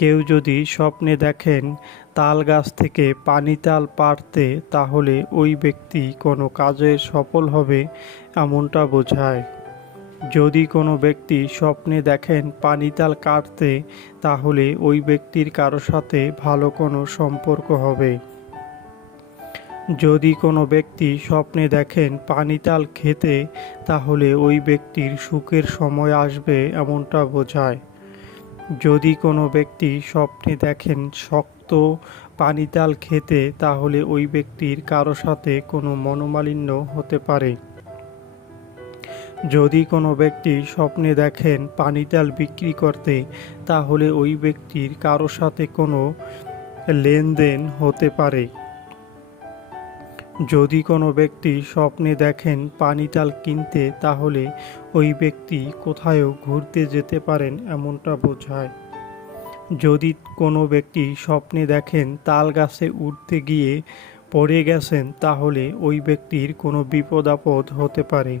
কেউ যদি স্বপ্নে দেখেন তাল গাছ থেকে পানি তাল পাড়তে, তাহলে ওই ব্যক্তি কোনো কাজে সফল হবে এমনটা বোঝায়। যদি কোনো ব্যক্তি স্বপ্নে দেখেন পানি তাল কাটতে, তাহলে ওই ব্যক্তির কারও সাথে ভালো কোনো সম্পর্ক হবে। যদি কোনো ব্যক্তি স্বপ্নে দেখেন পানি তাল খেতে, তাহলে ওই ব্যক্তির সুখের সময় আসবে এমনটা বোঝায়। যদি কোনো ব্যক্তি স্বপ্নে দেখেন শক্ত পানিতাল খেতে, তাহলে ওই ব্যক্তির কারও সাথে কোনো মনোমালিন্য হতে পারে। যদি কোনো ব্যক্তি স্বপ্নে দেখেন পানিতাল বিক্রি করতে, তাহলে ওই ব্যক্তির কারও সাথে কোনো লেনদেন হতে পারে। যদি কোনো ব্যক্তি স্বপ্নে দেখেন পানিতাল কিনতে, তাহলে ওই ব্যক্তি কোথায়ও ঘুরতে যেতে পারেন এমনটা বোঝায়। যদি কোনো ব্যক্তি স্বপ্নে দেখেন তাল গাছে উঠতে গিয়ে পড়ে গেছেন, তাহলে ওই ব্যক্তির কোনো বিপদ আপদ হতে পারে।